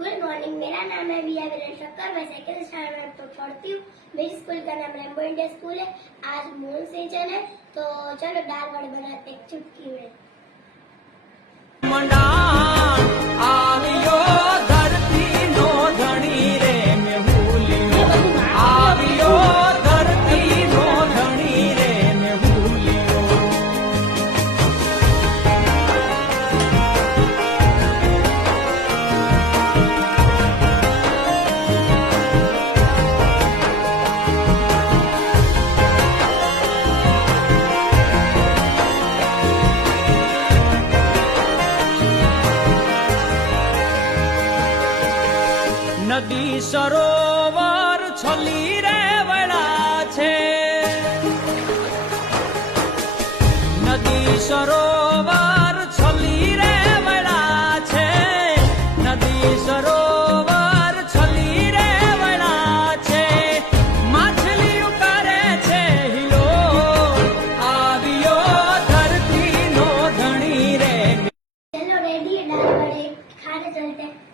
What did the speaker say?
Good morning, मेरा नाम है विया वीरेंद्र शक्कर। मैं सेकंड स्टैंडर्ड में पढ़ती हूँ। मेरी स्कूल का नाम रेनबो इंडिया स्कूल है। आज मॉनसून है तो चलो दाल वाड़ बनाते हैं चुटकी में। नदी सरोवर छली रे वड़ा छे, नदी सरोवर छली रे वड़ा छे, नदी सरोवर छली रे वड़ा छे, माछली करे छे हिलो, आवियो धरती नो धणी रे। चलो रेडी है, दाल वाड़े खाने चलते हैं।